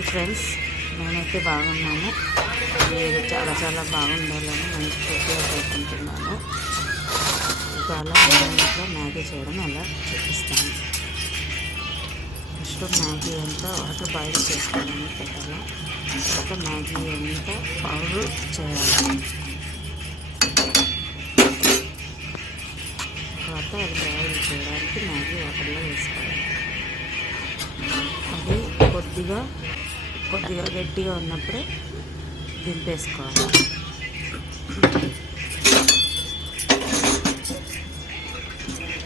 Hi friends, నేనైతే బాగున్నాను. మీరు చాలా చాలా బాగుండాలని మంచి ప్రిపేర్ చేసుకుంటున్నాను. ఇవాళ నేను ఇంట్లో మ్యాగీ చేయడం ఎలా చూపిస్తాను. ఫస్ట్ మ్యాగీ అంతా వాటర్ బాయిల్ చేసుకోవడానికి పెట్టాలి. తర్వాత మ్యాగీ అంతా పౌడర్ చేయాలి. తర్వాత అది బాయిల్ చేయడానికి మ్యాగీ వాటర్లో వేసుకోవాలి. అది కొద్దిగా గట్టిగా ఉన్నప్పుడే దింపేసుకోవాలి.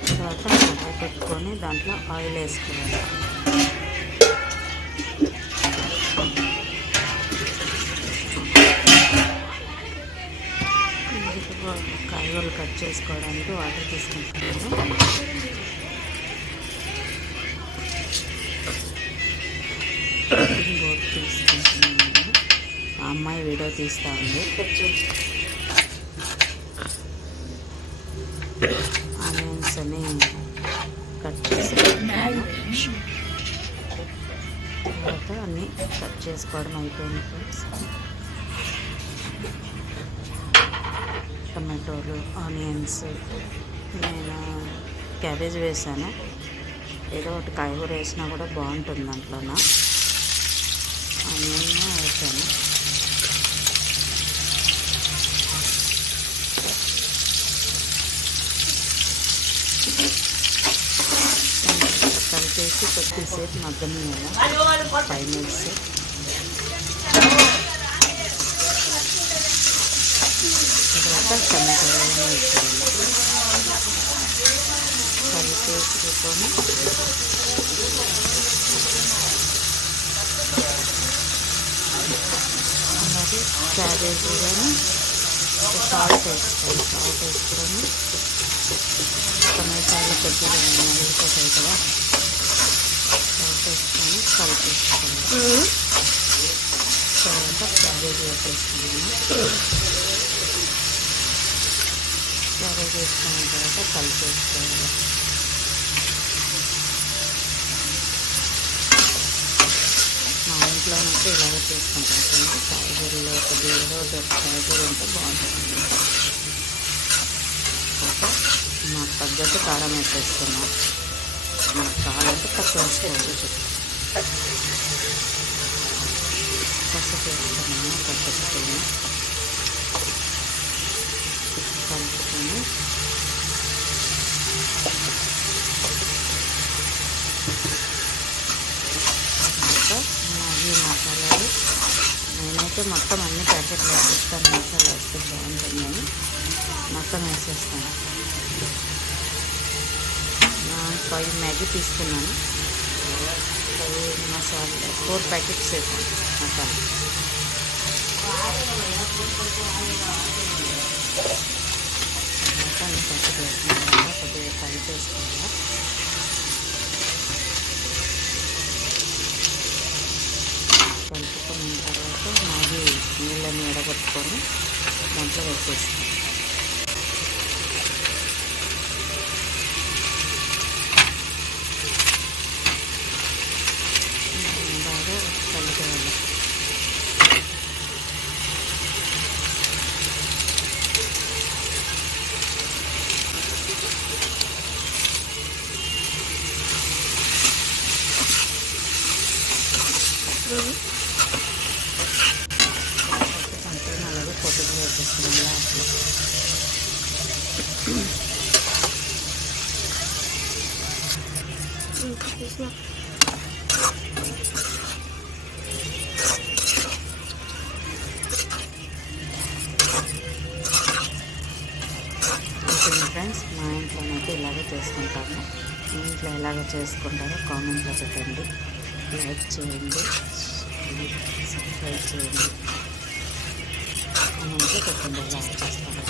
తర్వాత కడాయి పెట్టుకొని దాంట్లో ఆయిల్ వేసుకోవాలి. కాయగూరలు కట్ చేసుకోవడానికి వాటర్ తీసుకుంటున్నాను. బోర్డు తీసుకుంటున్నాను. మా అమ్మాయి వీడియో తీస్తూ ఉంది. ఆనియన్స్ అని కట్ చేసుకుంటున్నాను. తర్వాత అన్నీ కట్ చేసుకోవడం అయిపోయింది ఫ్రెండ్స్. టమాటోలు, ఆనియన్స్, నేను క్యాబేజ్ వేసాను. ఏదో ఒకటి కాయగూర వేసినా కూడా బాగుంటుంది. దాంట్లోన ఆనియన్ వేసాను. కలిపేసి కొద్దిసేపు మగ్గనియాలి, 5 minutes. తర్వాత టమాటోలను వేసుకోవాలి. కలిపేసుకొని అలాగే క్యాబేజీ కానీ సాల్ట్ వేసుకోవాలి. సాల్ట్ వేసుకొని టమాటాలు కొద్దిగా నలిగిపోతాయి కదా, సాల్ట్ వేసుకొని కలిపేసుకోవాలి. తర్వాత క్యాబేజీ వేసుకున్నాను. క్యాబేజీ వేసుకున్న తర్వాత కలిపేసుకోవాలి. మా ఇంట్లోనైతే ఇలాగ చేసుకుంటాం. కాయగూరలో కొద్దిగా ఏదో కాయగూర ఉంటే బాగుంటుంది. మాకు తగ్గట్టు కారం వేసేస్తున్నాం. మాకు కావాలంటే తక్కువ వేసుకోవచ్చు. పసుపు వేసుకున్నాము. కలుపుకొని మ్యాగీ మసాలాలు నేనైతే మొత్తం అన్ని ప్యాకెట్లు వేసేస్తాను. మసాలా వేస్తే బాగుంటుందని మొత్తం వేసేస్తాను. 5 మ్యాగీ తీసుకున్నాను. 5 మసాలా 4 ప్యాకెట్స్ వేసాను మసాలా. మసాలా ప్యాకెట్ వేసిన తర్వాత కొద్దిగా కలిపేసుకోవాలి. కలుపుకున్న తర్వాత మ్యాగీ నీళ్ళని ఎడగొట్టుకొని దాంట్లో వేసేస్తాం. బాగా కలుపుకోవాలి. అలాగే కొద్దిగా వేసేస్తున్నాం లాస్ట్లో. ఫ్రెండ్స్, మా ఇంట్లోనైతే ఇలాగే చేసుకుంటాము. మీ ఇంట్లో ఎలాగ చేసుకుంటారో కామెంట్లో పెట్టండి. లైక్ చేయండి, సబ్స్క్రైబ్ చేయండి. కామెంట్లో పెట్టండి ఎలా చేస్తారో.